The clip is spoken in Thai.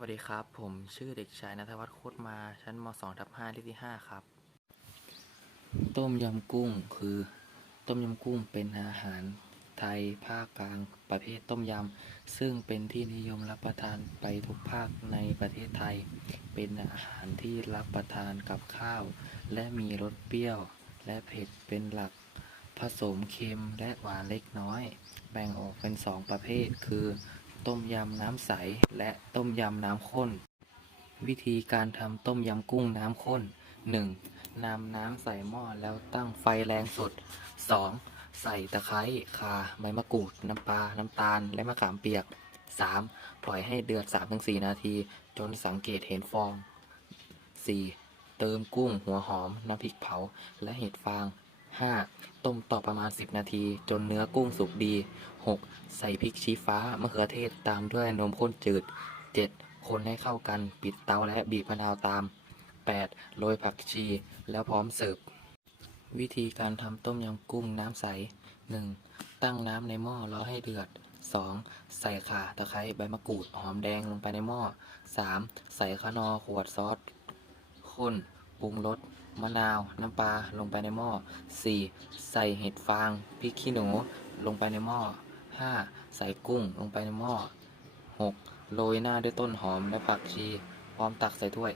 วัสดีครับ ผมชื่อเด็กชายนัทวัฒน์โคตรมาชั้นม2ทับ5เลขที่ 5 ครับ ต้มยำกุ้งคือ ต้มยำกุ้งเป็นอาหารไทยภาคกลางประเภทต้มยำ ซึ่งเป็นที่นิยมรับประทานไปทุกภาคในประเทศไทย เป็นอาหารที่รับประทานกับข้าว และมีรสเปรี้ยว และเผ็ดเป็นหลักผสมเค็มและหวานเล็กน้อย แบ่งออกเป็นสองประเภทคือ ต้มยำน้ำใส และต้มยำน้ำข้น วิธีการทำต้มยำกุ้งน้ำข้น 1. นำน้ำใส่หม้อแล้วตั้งไฟแรงสุด 2. ใส่ตะไคร้ข่าใบมะกรูด น้ำปลา น้ำตาล และมะขามเปียก 3. ปล่อยให้เดือด 3-4 นาที จนสังเกตเห็นฟอง 4. เติมกุ้งหัวหอม น้ำพริกเผา และเห็ดฟาง 5. ต้มต่อประมาณ 10 นาที จนเนื้อกุ้งสุกดี 6. ใส่พริกชี้ฟ้ามะเขือเทศตามด้วยนมข้นจืด 7. คนให้เข้ากันปิดเตาและบีบมะนาวตาม 8. โรยผักชีแล้วพร้อมเสิร์ฟวิธีการทำต้มยำกุ้งน้ำใส 1. ตั้งน้ำในหม้อรอให้เดือด 2. ใส่ข่าตะไคร้ใบมะกรูดหอมแดงลงไปในหม้อ 3. ใส่ขนอขวดซอสข้น ปรุงรสมะนาว น้ำปลาลงไปในหม้อ 4. ใส่เห็ดฟางพริกขี้หนูลงไปในหม้อ 5. ใส่กุ้งลงไปในหม้อ 6. โรยหน้าด้วยต้นหอมและผักชี พร้อมตักใส่ถ้วย